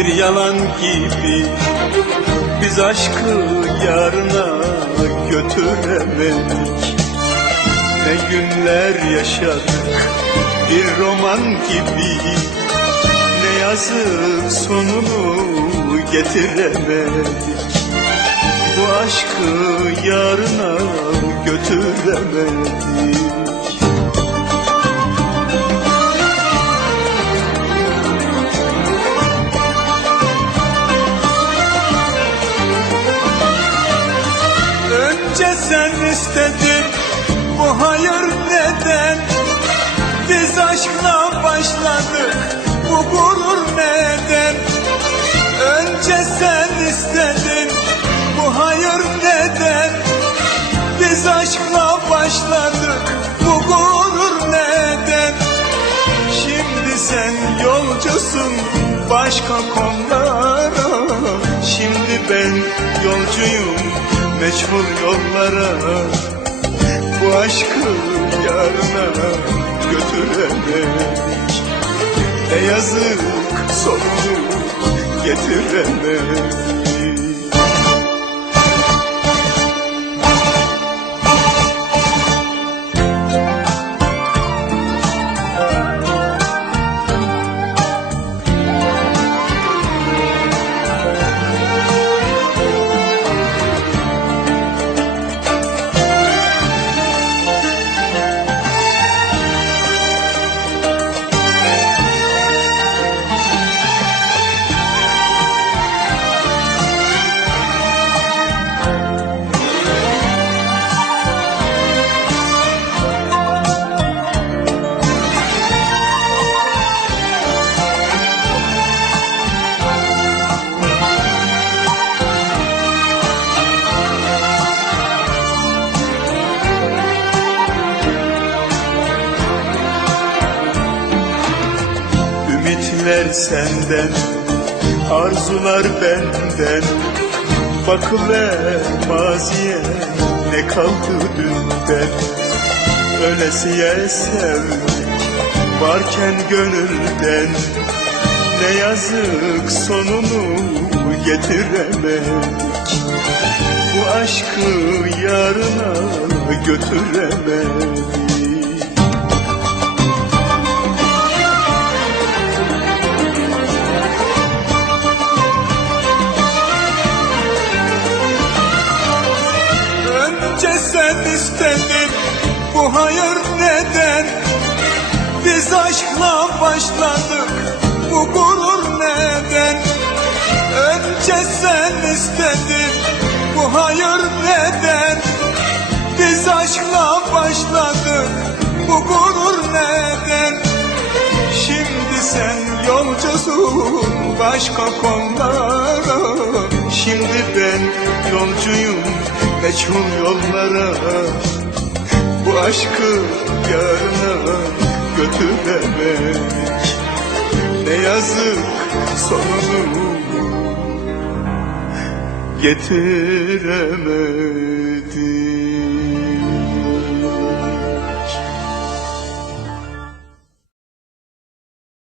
bir yalan gibi. Biz aşkı yarına götüremedik. Ne günler yaşadık bir roman gibi. Ne yazık sonunu getiremedik. Bu aşkı yarına götüremedik sen istedin bu hayır neden? Biz aşkla başladık bu gurur neden? Önce sen istedin bu hayır neden? Biz aşkla başladık bu gurur neden? Şimdi sen yolcusun başka konulara. Şimdi ben yolcuyum meçhul yollara Bu aşkı yarına götüremedik Ne yazık sonunu getiremedik Ümitler senden, arzular benden. Bakıver maziye ne kaldı dünden? Ölesiye sevdik varken gönülden. Ne yazık sonunu getiremedik Bu aşkı yarına götüremedik Biz aşkla başladık bu gurur neden? Önce sen istedin bu hayır neden? Biz aşkla başladık bu gurur neden? Şimdi sen yolcusun başka konulara. Şimdi ben yolcuyum meçhul yollara. Bu aşkı kötü demek Ne yazık sonunu getiremedim